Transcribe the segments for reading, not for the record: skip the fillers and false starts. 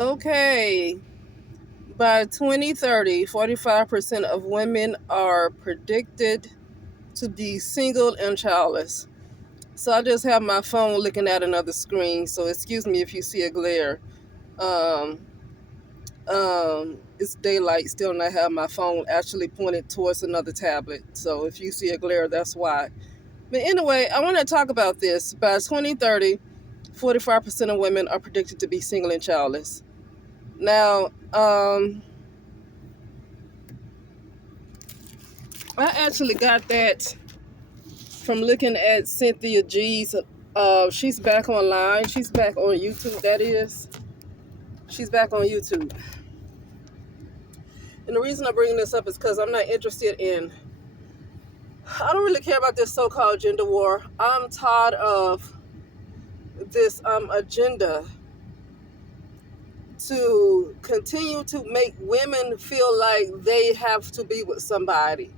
Okay, by 2030, 45% of women are predicted to be single and childless. So I just have my phone looking at another screen, so excuse me if you see a glare. Um, it's daylight still, and I have my phone actually pointed towards another tablet. So if you see a glare, that's why. But anyway, I want to talk about this. By 2030, 45% of women are predicted to be single and childless. Now, I actually got that from looking at Cynthia G's. She's back online. She's back on YouTube. That is, she's back on YouTube. And the reason I'm bringing this up is because I'm not interested in. I don't really care about this so-called gender war. I'm tired of this agenda to continue to make women feel like they have to be with somebody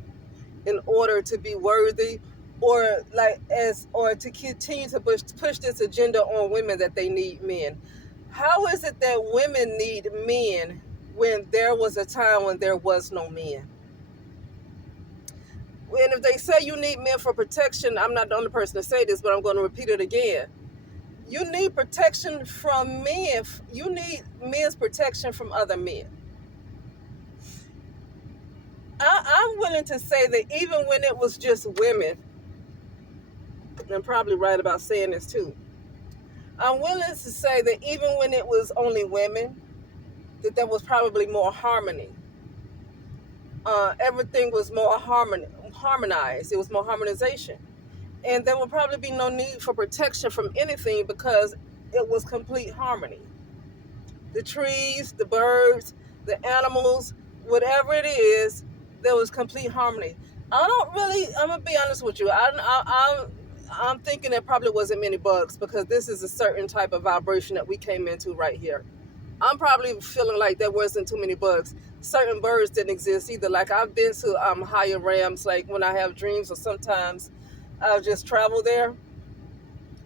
in order to be worthy, or to continue to push this agenda on women that they need men. How is it that women need men when there was a time when there was no men? And if they say you need men for protection, I'm not the only person to say this, but I'm going to repeat it again. You need protection from men. You need men's protection from other men. I'm willing to say that even when it was just women, and I'm probably right about saying this too, I'm willing to say that even when it was only women, that there was probably more harmony. Everything was more harmonized. It was more harmonization. And there would probably be no need for protection from anything because it was complete harmony. The trees, the birds, the animals, whatever it is, there was complete harmony. I'm going to be honest with you. I'm thinking there probably wasn't many bugs because this is a certain type of vibration that we came into right here. I'm probably feeling like there wasn't too many bugs. Certain birds didn't exist either. Like I've been to higher realms, like when I have dreams, or sometimes I've just traveled there.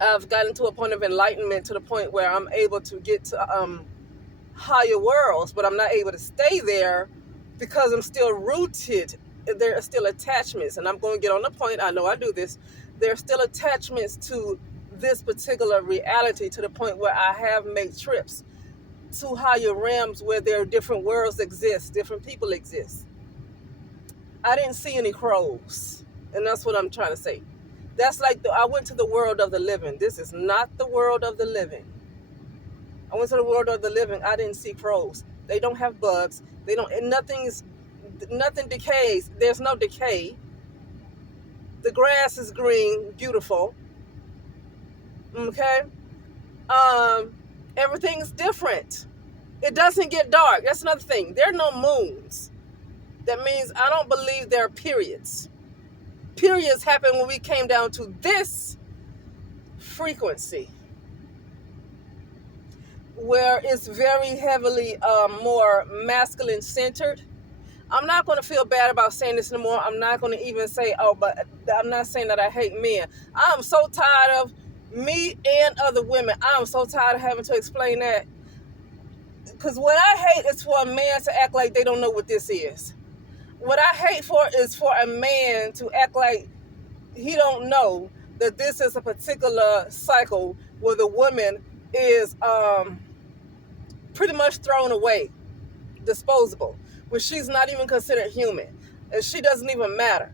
I've gotten to a point of enlightenment to the point where I'm able to get to higher worlds, but I'm not able to stay there because I'm still rooted. There are still attachments, and I'm going to get on the point. I know I do this. There are still attachments to this particular reality to the point where I have made trips to higher realms where there are different worlds exist, different people exist. I didn't see any crows, and that's what I'm trying to say. That's like I went to the world of the living. This is not the world of the living. I went to the world of the living. I didn't see crows. They don't have bugs. They don't. And nothing decays. There's no decay. The grass is green, beautiful. Okay. Everything's different. It doesn't get dark. That's another thing. There are no moons. That means I don't believe there are periods. Periods happen when we came down to this frequency, where it's very heavily more masculine centered. I'm not going to feel bad about saying this anymore. I'm not going to even say, but I'm not saying that I hate men. I'm so tired of me and other women. I'm so tired of having to explain that. Because what I hate is for a man to act like they don't know what this is. What I hate for is for a man to act like he don't know that this is a particular cycle where the woman is pretty much thrown away, disposable, where she's not even considered human, and she doesn't even matter.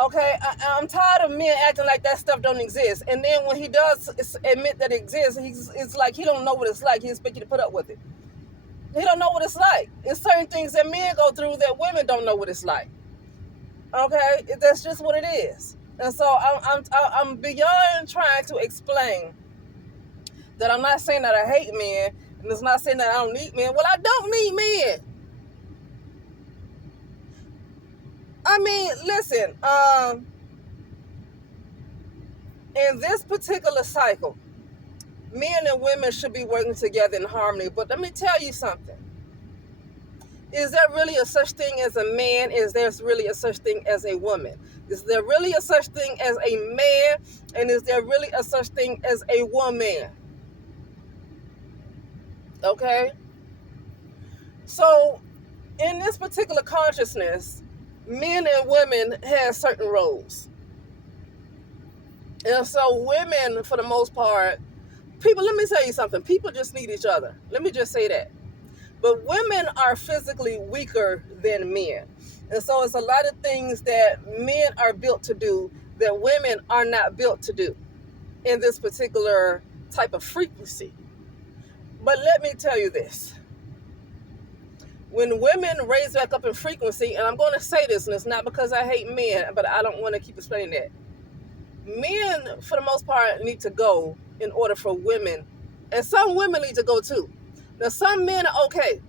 Okay, I'm tired of men acting like that stuff don't exist, and then when he does admit that it exists, it's like he don't know what it's like. He expects you to put up with it. He don't know what it's like. It's certain things that men go through that women don't know what it's like. Okay, that's just what it is. And so I'm beyond trying to explain that I'm not saying that I hate men, and it's not saying that I don't need men. Well, I don't need men. I mean, listen, in this particular cycle, men and women should be working together in harmony. But let me tell you something. Is there really a such thing as a man? Is there really a such thing as a woman? Is there really a such thing as a man? And is there really a such thing as a woman? Okay? So, in this particular consciousness, men and women have certain roles. And so, women, for the most part, people, let me tell you something. People just need each other. Let me just say that. But women are physically weaker than men. And so, it's a lot of things that men are built to do that women are not built to do in this particular type of frequency. But let me tell you this. When women raise back up in frequency, and I'm going to say this, and it's not because I hate men, but I don't want to keep explaining that. Men, for the most part, need to go in order for women, and some women need to go too. Now, some men are okay.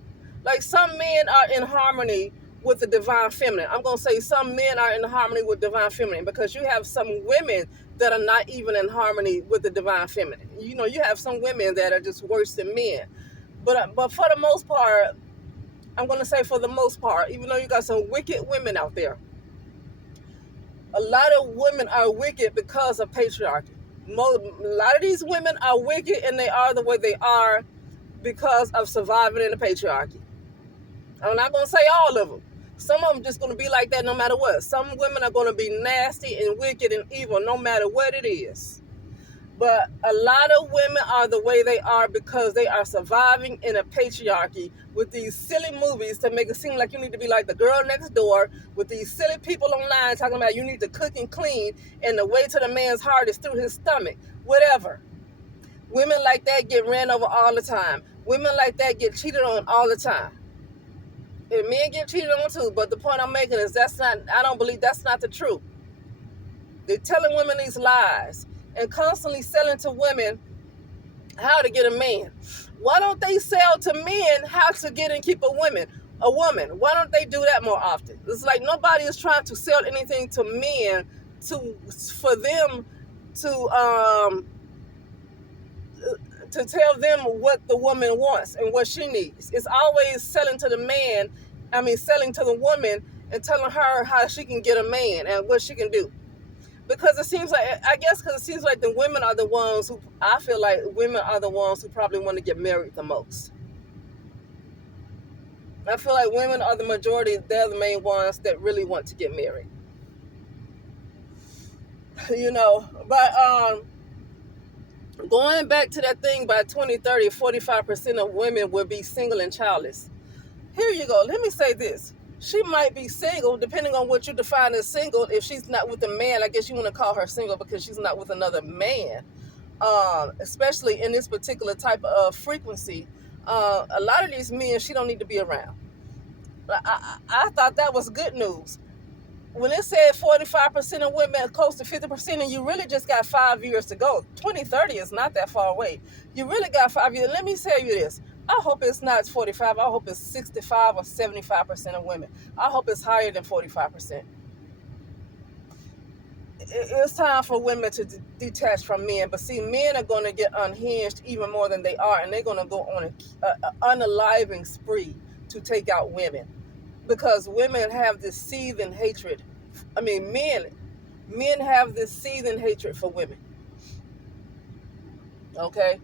Like, some men are in harmony with the divine feminine. I'm going to say some men are in harmony with divine feminine, because you have some women that are not even in harmony with the divine feminine. You know, you have some women that are just worse than men. But for the most part, I'm going to say for the most part, even though you got some wicked women out there, a lot of women are wicked because of patriarchy. A lot of these women are wicked, and they are the way they are because of surviving in the patriarchy. I'm not going to say all of them. Some of them just going to be like that no matter what. Some women are going to be nasty and wicked and evil no matter what it is. But a lot of women are the way they are because they are surviving in a patriarchy with these silly movies to make it seem like you need to be like the girl next door, with these silly people online talking about you need to cook and clean, and the way to the man's heart is through his stomach. Whatever. Women like that get ran over all the time. Women like that get cheated on all the time. And men get cheated on too, but the point I'm making is I don't believe that's not the truth. They're telling women these lies and constantly selling to women how to get a man. Why don't they sell to men how to get and keep a woman? Why don't they do that more often? It's like nobody is trying to sell anything to men for them to tell them what the woman wants and what she needs. It's always selling to the woman and telling her how she can get a man and what she can do. Because it seems like the women are the ones who, I feel like women are the ones who probably want to get married the most. I feel like women are the majority, they're the main ones that really want to get married. You know, but going back to that thing, by 2030, 45% of women will be single and childless. Here you go. Let me say this. She might be single, depending on what you define as single. If she's not with a man, I guess you want to call her single because she's not with another man. Especially in this particular type of frequency. A lot of these men, she don't need to be around. I thought that was good news. When it said 45% of women, close to 50%, and you really just got 5 years to go. 2030 is not that far away. You really got 5 years. Let me tell you this. I hope it's not 45. I hope it's 65 or 75% of women. I hope it's higher than 45%. It's time for women to detach from men. But see, men are going to get unhinged even more than they are, and they're going to go on an unaliving spree to take out women. Because women have this seething hatred. Men have this seething hatred for women. Okay?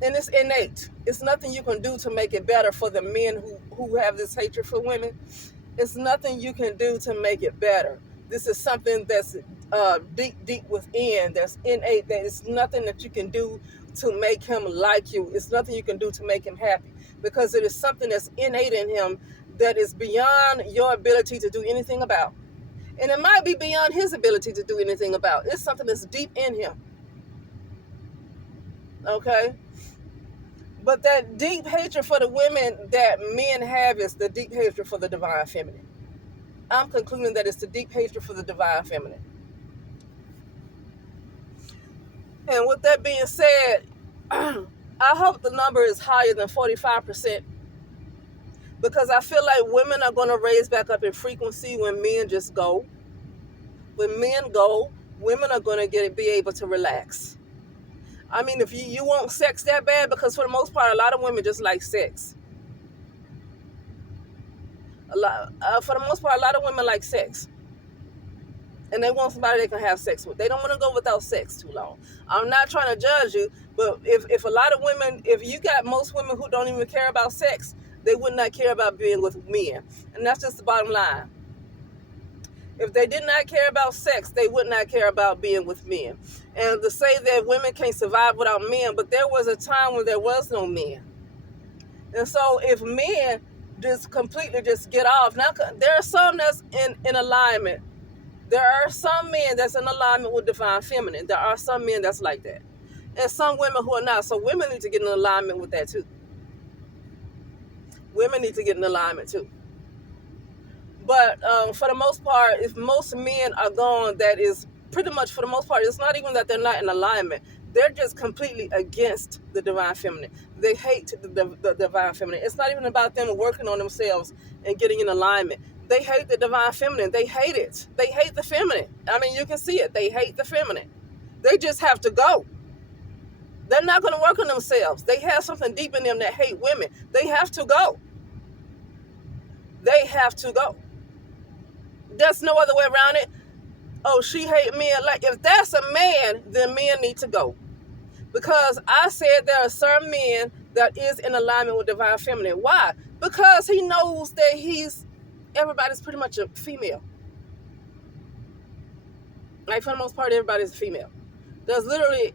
And it's innate. It's nothing you can do to make it better for the men who have this hatred for women. It's nothing you can do to make it better. This is something that's deep within, that's innate. That it's nothing that you can do to make him like you. It's nothing you can do to make him happy, because it is something that's innate in him that is beyond your ability to do anything about. And it might be beyond his ability to do anything about. It's something that's deep in him. Okay? But that deep hatred for the women that men have is the deep hatred for the divine feminine. I'm concluding that it's the deep hatred for the divine feminine. And with that being said, I hope the number is higher than 45%, because I feel like women are going to raise back up in frequency when men just go. When men go, women are going to be able to relax. I mean, if you want sex that bad, because for the most part, a lot of women just like sex. For the most part, a lot of women like sex. And they want somebody they can have sex with. They don't want to go without sex too long. I'm not trying to judge you, but if a lot of women, if you got most women who don't even care about sex, they would not care about being with men. And that's just the bottom line. If they did not care about sex, they would not care about being with men. And to say that women can't survive without men, but there was a time when there was no men. And so if men just completely just get off, now there are some that's in alignment. There are some men that's in alignment with divine feminine. There are some men that's like that. And some women who are not. So women need to get in alignment with that too. Women need to get in alignment too. But for the most part, if most men are gone, that is pretty much for the most part, it's not even that they're not in alignment. They're just completely against the divine feminine. They hate the divine feminine. It's not even about them working on themselves and getting in alignment. They hate the divine feminine. They hate it. They hate the feminine. I mean, you can see it. They hate the feminine. They just have to go. They're not going to work on themselves. They have something deep in them that hate women. They have to go. They have to go. There's no other way around it. Oh, she hate men. Like, if that's a man, then men need to go. Because I said there are certain men that is in alignment with divine feminine. Why? Because he knows that everybody's pretty much a female. Like, for the most part, everybody's a female. There's literally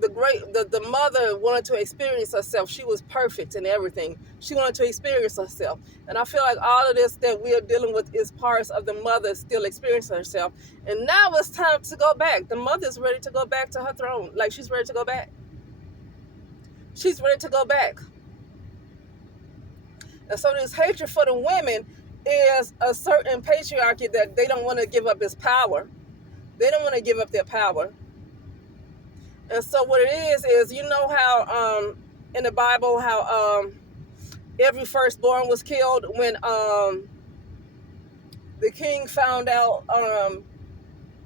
the mother wanted to experience herself. She was perfect in everything. She wanted to experience herself. And I feel like all of this that we are dealing with is parts of the mother still experiencing herself. And now it's time to go back. The mother's ready to go back to her throne. Like, she's ready to go back. She's ready to go back. And so this hatred for the women is a certain patriarchy that they don't want to give up its power. They don't want to give up their power. And so what it is you know how in the Bible how every firstborn was killed when the king found out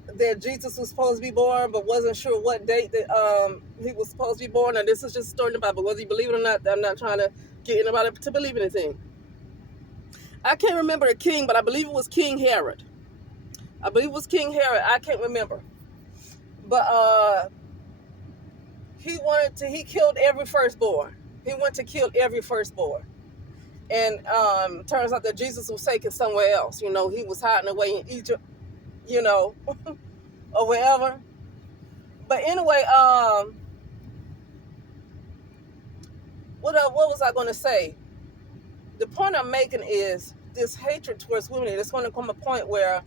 that Jesus was supposed to be born, but wasn't sure what date that he was supposed to be born. And this is just a story in the Bible. Whether you believe it or not, I'm not trying to get anybody to believe anything. I can't remember the king, but I believe it was King Herod. I believe it was King Herod. I can't remember. But he killed every firstborn. He went to kill every firstborn. And turns out that Jesus was taken somewhere else. You know, he was hiding away in Egypt, you know, or wherever. But anyway, what was I going to say? The point I'm making is this hatred towards women. It's going to come a point where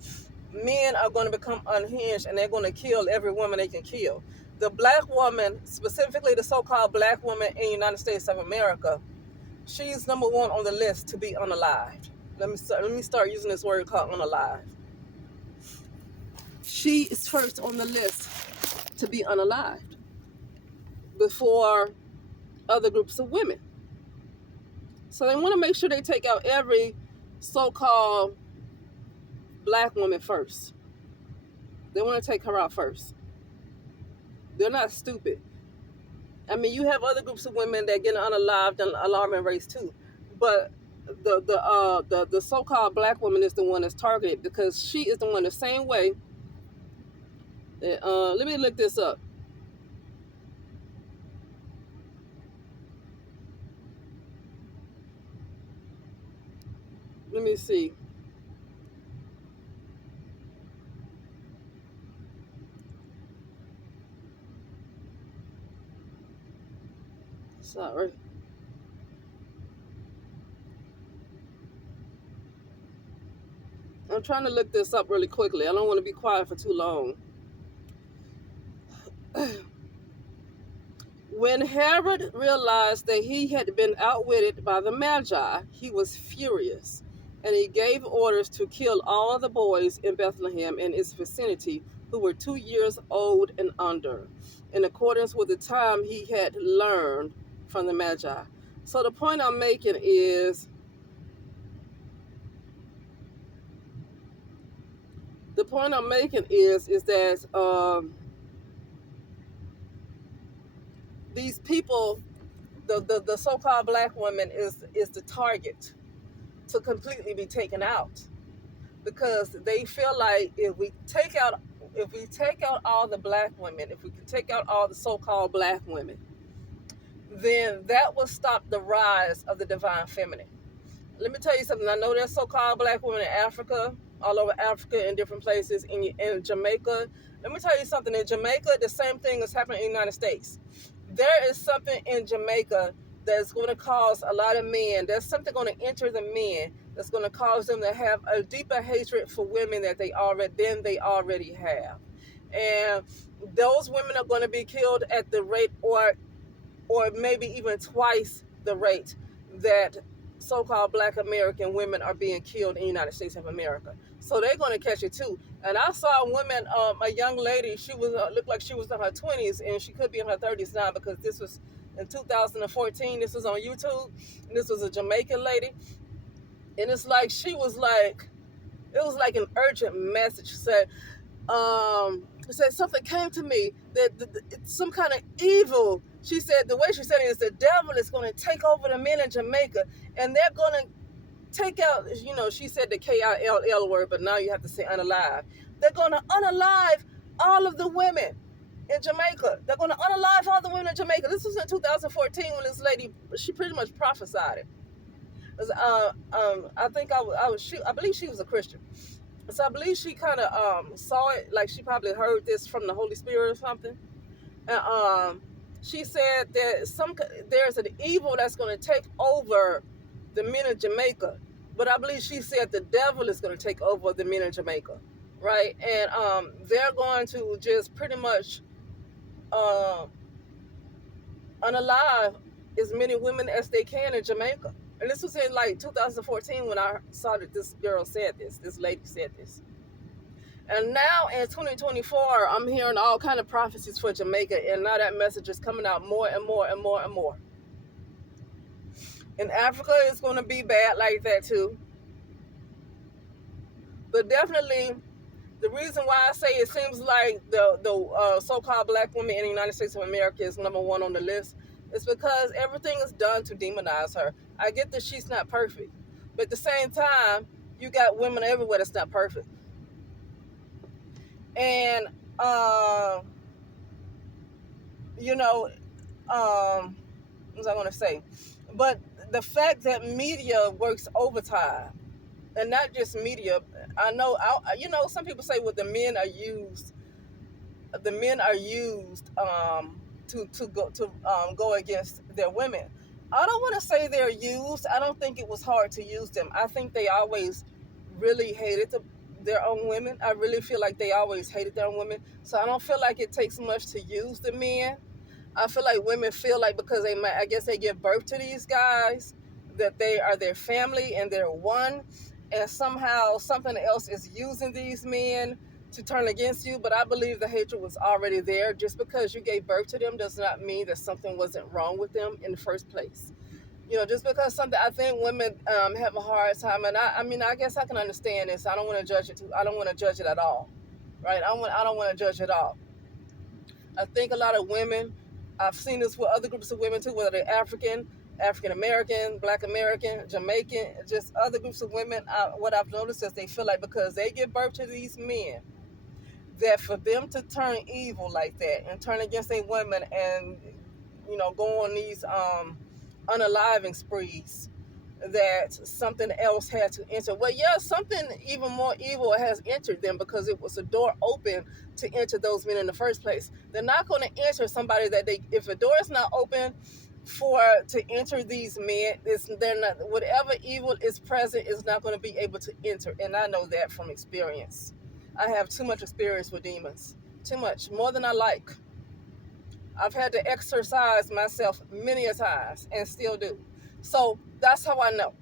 men are going to become unhinged and they're going to kill every woman they can kill. The black woman, specifically the so-called black woman in the United States of America, she's number one on the list to be unalived. Let me start using this word called unalived. She is first on the list to be unalived before other groups of women. So they want to make sure they take out every so-called black woman first. They want to take her out first. They're not stupid. I mean, you have other groups of women that get unalived and alarming rates too, but the so-called black woman is the one that's targeted because she is the one the same way. Let me look this up. Let me see. Sorry. I'm trying to look this up really quickly. I don't want to be quiet for too long. When Herod realized that he had been outwitted by the Magi, he was furious, and he gave orders to kill all the boys in Bethlehem and its vicinity who were 2 years old and under, in accordance with the time he had learned from the Magi. So the point I'm making is, that these people, the so-called black woman is the target to completely be taken out. because they feel like if we take out all the black women, if we can take out all the so-called black women, then that will stop the rise of the divine feminine. Let me tell you something. I know there's so-called black women in Africa, all over Africa, in different places, in Jamaica. Let me tell you something. In Jamaica, the same thing is happening in the United States. There is something in Jamaica that's going to cause a lot of men. There's something going to enter the men that's going to cause them to have a deeper hatred for women that they already have, and those women are going to be killed at the rate, or maybe even twice the rate that so-called black American women are being killed in the United States of America. So they're going to catch it too. And I saw a young lady, she was looked like she was in her 20s, and she could be in her 30s now, because this was in 2014. This was on YouTube, and this was a Jamaican lady. And it's like, it was like an urgent message. Said something came to me that it's some kind of evil. She said, the way she said it is, the devil is going to take over the men in Jamaica, and they're going to take out, she said the KILL word, but now you have to say unalive. They're going to unalive all of the women in Jamaica. They're going to unalive all the women in Jamaica. This was in 2014 when this lady, she pretty much prophesied it. I believe she was a Christian. So I believe she kind of saw it, like she probably heard this from the Holy Spirit or something. And she said that there's an evil that's going to take over the men of Jamaica. But I believe she said the devil is going to take over the men of Jamaica, right? And they're going to just pretty much unalive as many women as they can in Jamaica. And this was in like 2014 when I saw that this lady said this. And now in 2024, I'm hearing all kind of prophecies for Jamaica, and now that message is coming out more and more and more and more. In Africa, it's going to be bad like that too. But definitely, the reason why I say it seems like the so-called black woman in the United States of America is number one on the list is because everything is done to demonize her. I get that she's not perfect, but at the same time, you got women everywhere that's not perfect. And, what was I going to say? But the fact that media works overtime, and not just media, I know, some people say, well, the men are used to go against their women. I don't want to say they're used. I don't think it was hard to use them. I think they always really hated their own women. I really feel like they always hated their own women. So I don't feel like it takes much to use the men. I feel like women feel like because I guess they give birth to these guys, that they are their family and they're one, and somehow something else is using these men to turn against you. But I believe the hatred was already there. Just because you gave birth to them does not mean that something wasn't wrong with them in the first place. Just because something, I think women have a hard time, and I guess I can understand this. I don't want to judge it too. I don't want to judge it at all, right? I don't want to judge it at all. I think a lot of women, I've seen this with other groups of women too, whether they're African American, Black American, Jamaican, just other groups of women. What I've noticed is they feel like because they give birth to these men, that for them to turn evil like that and turn against their women and go on these unaliving sprees, that something else had to enter. Well, yeah, something even more evil has entered them, because it was a door open to enter those men in the first place. They're not going to enter somebody if a door is not open to enter these men, whatever evil is present is not going to be able to enter. And I know that from experience. I have too much experience with demons. Too much, more than I like. I've had to exercise myself many a times and still do. So that's how I know.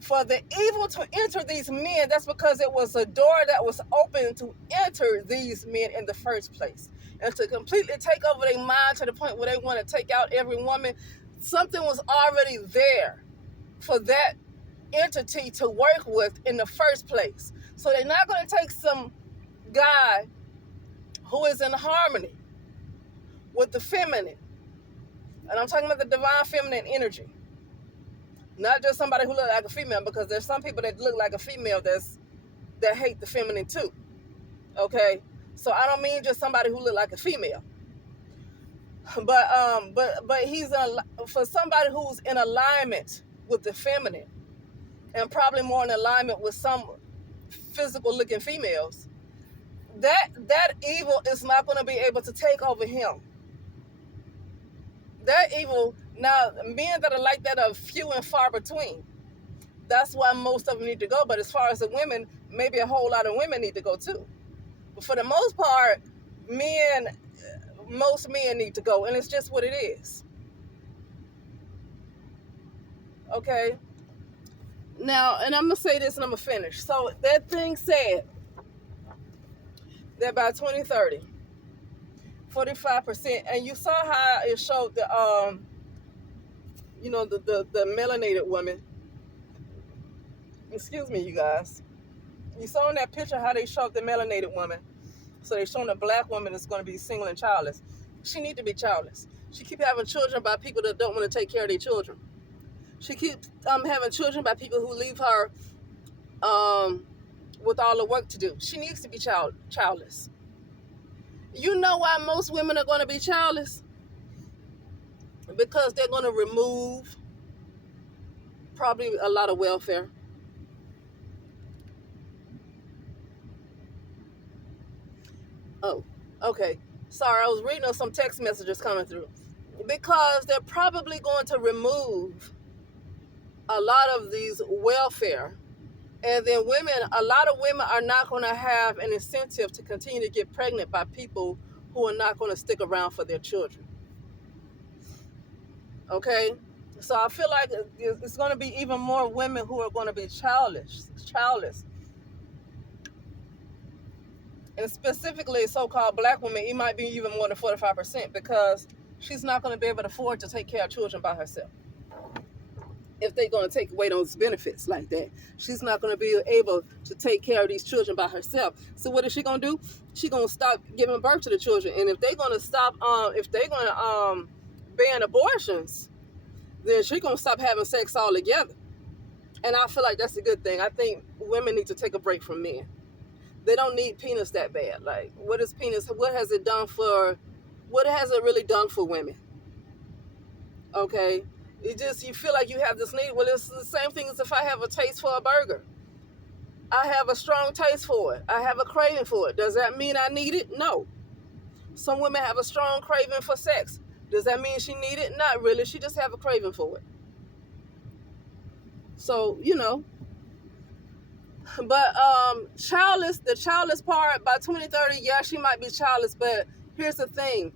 For the evil to enter these men, that's because it was a door that was open to enter these men in the first place. And to completely take over their mind to the point where they want to take out every woman, something was already there for that entity to work with in the first place. So they're not going to take some guy who is in harmony with the feminine. And I'm talking about the divine feminine energy. Not just somebody who looks like a female, because there's some people that look like a female that's that hate the feminine too. Okay, so I don't mean just somebody who look like a female, but he's for somebody who's in alignment with the feminine, and probably more in alignment with some physical looking females. That evil is not going to be able to take over him. That evil, now men that are like that are few and far between. That's why most of them need to go. But as far as the women, maybe a whole lot of women need to go too. But for the most part, most men need to go, and it's just what it is. Okay. Now, and I'm gonna say this, and I'm gonna finish. So that thing said that by 2030, 45%, and you saw how it showed the the melanated women. Excuse me, you guys. You saw in that picture how they showed the melanated woman. So they're showing a black woman that's going to be single and childless. She need to be childless. She keep having children by people that don't want to take care of their children. She keeps having children by people who leave her with all the work to do. She needs to be childless. You know why most women are going to be childless? Because they're going to remove probably a lot of welfare. Oh, okay. Sorry, I was reading on some text messages coming through. Because they're probably going to remove a lot of these welfare. And then a lot of women are not going to have an incentive to continue to get pregnant by people who are not going to stick around for their children. Okay? So I feel like it's going to be even more women who are going to be childless. And specifically so-called black women, it might be even more than 45% because she's not going to be able to afford to take care of children by herself. If they're going to take away those benefits like that, she's not going to be able to take care of these children by herself. So what is she going to do? She's going to stop giving birth to the children. And if they're going to stop, if they're going to ban abortions, then she's going to stop having sex altogether. And I feel like that's a good thing. I think women need to take a break from men. They don't need penis that bad. Like, what has it really done for women? Okay? You feel like you have this need. Well, it's the same thing as if I have a taste for a burger. I have a strong taste for it. I have a craving for it. Does that mean I need it? No. Some women have a strong craving for sex. Does that mean she need it? Not really. She just have a craving for it. So, But the childless part, by 2030, yeah, she might be childless, but here's the thing.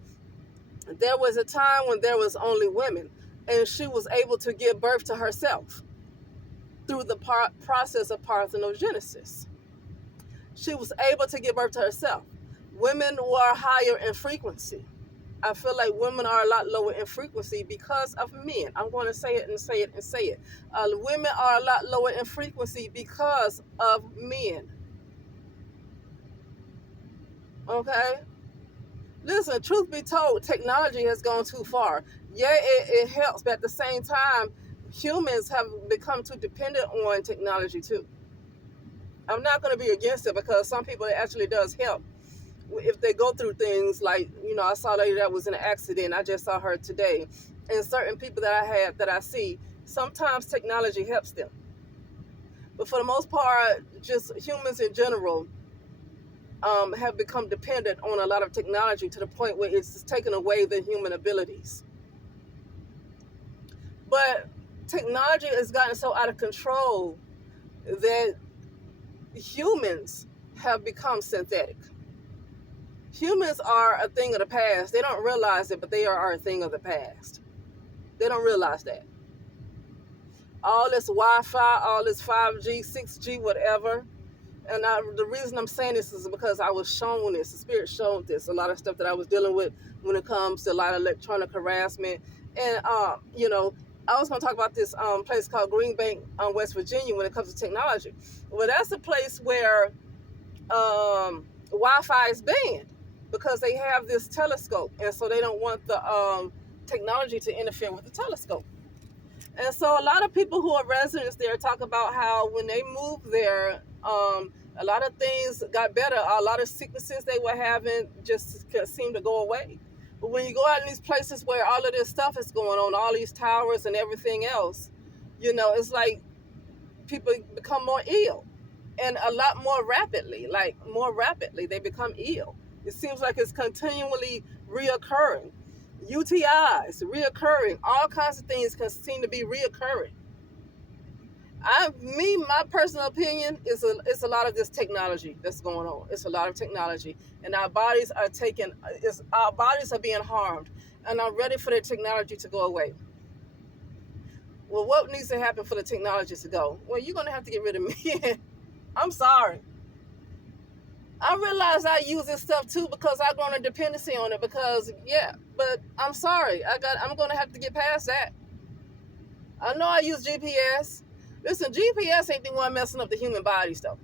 There was a time when there was only women, and she was able to give birth to herself through the process of parthenogenesis. She was able to give birth to herself. Women were higher in frequency. I feel like women are a lot lower in frequency because of men. I'm going to say it and say it and say it. Women are a lot lower in frequency because of men. Okay? Listen, truth be told, technology has gone too far. Yeah, it helps, but at the same time, humans have become too dependent on technology too. I'm not going to be against it because some people it actually does help. If they go through things like, I saw a lady that was in an accident. I just saw her today. And certain people that I see, sometimes technology helps them. But for the most part, just humans in general have become dependent on a lot of technology to the point where it's taken away their human abilities. But technology has gotten so out of control that humans have become synthetic. Humans are a thing of the past. They don't realize it, but they are a thing of the past. They don't realize that. All this Wi-Fi, all this 5G, 6G, whatever. And the reason I'm saying this is because I was shown this. The Spirit showed this. A lot of stuff that I was dealing with when it comes to a lot of electronic harassment. And, I was going to talk about this place called Green Bank, West Virginia, when it comes to technology. Well, that's a place where Wi-Fi is banned because they have this telescope. And so they don't want the technology to interfere with the telescope. And so a lot of people who are residents there talk about how when they move there, A lot of things got better. A lot of sicknesses they were having just seemed to go away. But when you go out in these places where all of this stuff is going on, all these towers and everything else, it's like people become more ill, and a lot more rapidly. Like more rapidly, they become ill. It seems like it's continually reoccurring. UTIs reoccurring. All kinds of things can seem to be reoccurring. My personal opinion is it's a lot of this technology that's going on. It's a lot of technology, and our bodies are being harmed, and I'm ready for the technology to go away. Well, what needs to happen for the technology to go? Well, you're gonna have to get rid of me. I'm sorry. I realize I use this stuff too because I've grown a dependency on it. But I'm sorry. I'm gonna have to get past that. I know I use GPS. Listen, GPS ain't the one messing up the human bodies though.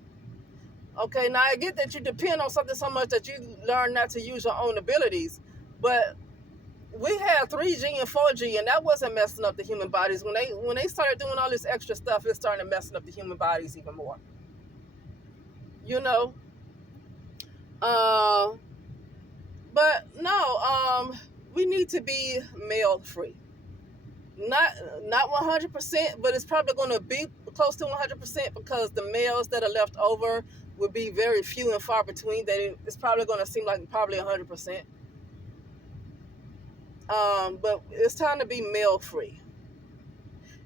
Okay, now I get that you depend on something so much that you learn not to use your own abilities, but we had 3G and 4G, and that wasn't messing up the human bodies. When they started doing all this extra stuff, it started messing up the human bodies even more. You know, uh, but no, we need to be male free. Not 100%, but it's probably going to be close to 100% because the males that are left over will be very few and far between. That it's probably going to seem like probably 100%. But it's time to be male free.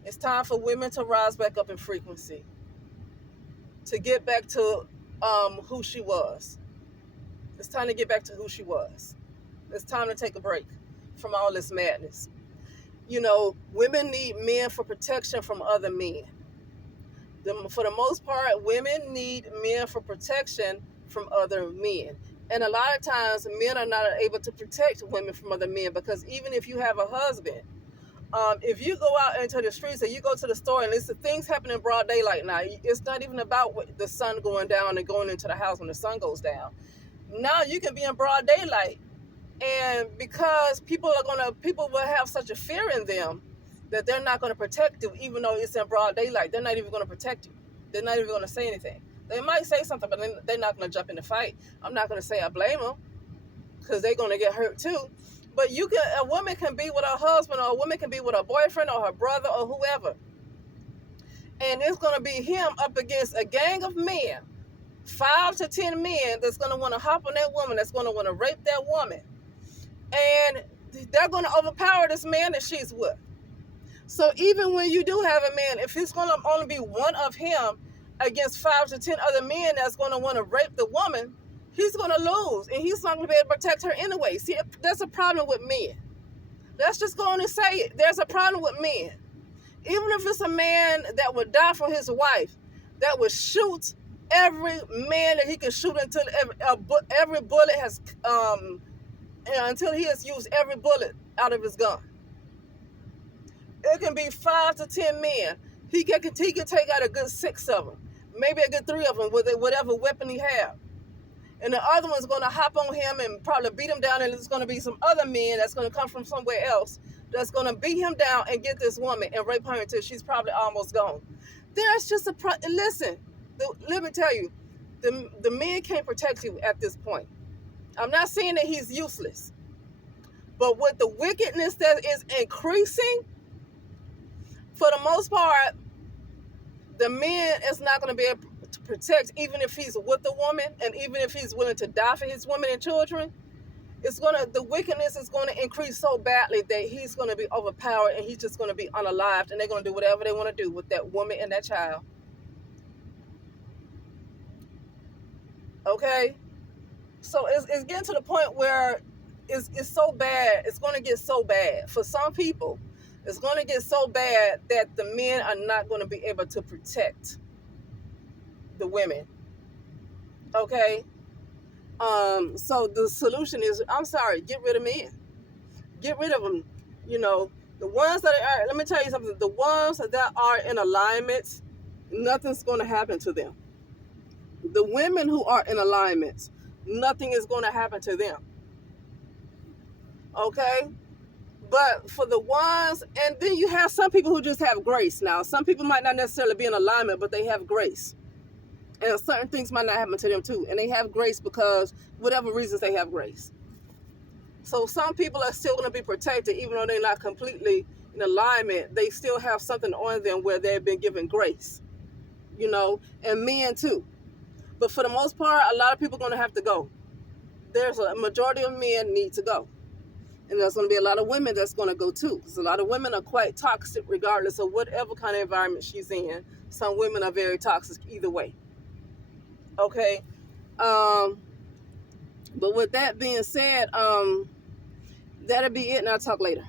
It's time for women to rise back up in frequency, to get back to who she was. It's time to get back to who she was. It's time to take a break from all this madness. Women need men for protection from other men. For the most part, women need men for protection from other men. And a lot of times, men are not able to protect women from other men because even if you have a husband, if you go out into the streets or you go to the store and things happen in broad daylight now, it's not even about the sun going down and going into the house when the sun goes down. Now you can be in broad daylight. And because people will have such a fear in them that they're not going to protect you, even though it's in broad daylight. They're not even going to protect you. They're not even going to say anything. They might say something, but they're not going to jump in the fight. I'm not going to say I blame them because they're going to get hurt too. But a woman can be with her husband, or a woman can be with her boyfriend or her brother or whoever. And it's going to be him up against a gang of men, 5 to 10 men that's going to want to hop on that woman, that's going to want to rape that woman. And they're going to overpower this man that she's with. So even when you do have a man, if it's going to only be one of him against 5 to 10 other men that's going to want to rape the woman, he's going to lose. And he's not going to be able to protect her anyway. See, that's a problem with men. Let's just go on and say it. There's a problem with men. Even if it's a man that would die for his wife, that would shoot every man that he can shoot until every bullet has... until he has used every bullet out of his gun. It can be 5 to 10 men. He can take out a good 6 of them, maybe a good 3 of them with whatever weapon he has. And the other one's going to hop on him and probably beat him down, and there's going to be some other men that's going to come from somewhere else that's going to beat him down and get this woman and rape her until she's probably almost gone. There's just listen, let me tell you, the men can't protect you at this point. I'm not saying that he's useless, but with the wickedness that is increasing, for the most part, the man is not going to be able to protect, even if he's with the woman, and even if he's willing to die for his women and children. The wickedness is going to increase so badly that he's going to be overpowered, and he's just going to be unalived, and they're going to do whatever they want to do with that woman and that child. Okay? So it's getting to the point where it's so bad. It's going to get so bad. For some people, it's going to get so bad that the men are not going to be able to protect the women. Okay? So the solution is, I'm sorry, get rid of men. Get rid of them. The ones that are, let me tell you something, the ones that are in alignment, nothing's going to happen to them. The women who are in alignment, nothing is going to happen to them. Okay? But for the ones, and then you have some people who just have grace now. Some people might not necessarily be in alignment, but they have grace. And certain things might not happen to them too. And they have grace because whatever reasons they have grace. So some people are still going to be protected, even though they're not completely in alignment. They still have something on them where they've been given grace, and men too. But for the most part, a lot of people are going to have to go. There's a majority of men need to go. And there's going to be a lot of women that's going to go too. Because a lot of women are quite toxic regardless of whatever kind of environment she's in. Some women are very toxic either way. Okay? But with that being said, that'll be it, and I'll talk later.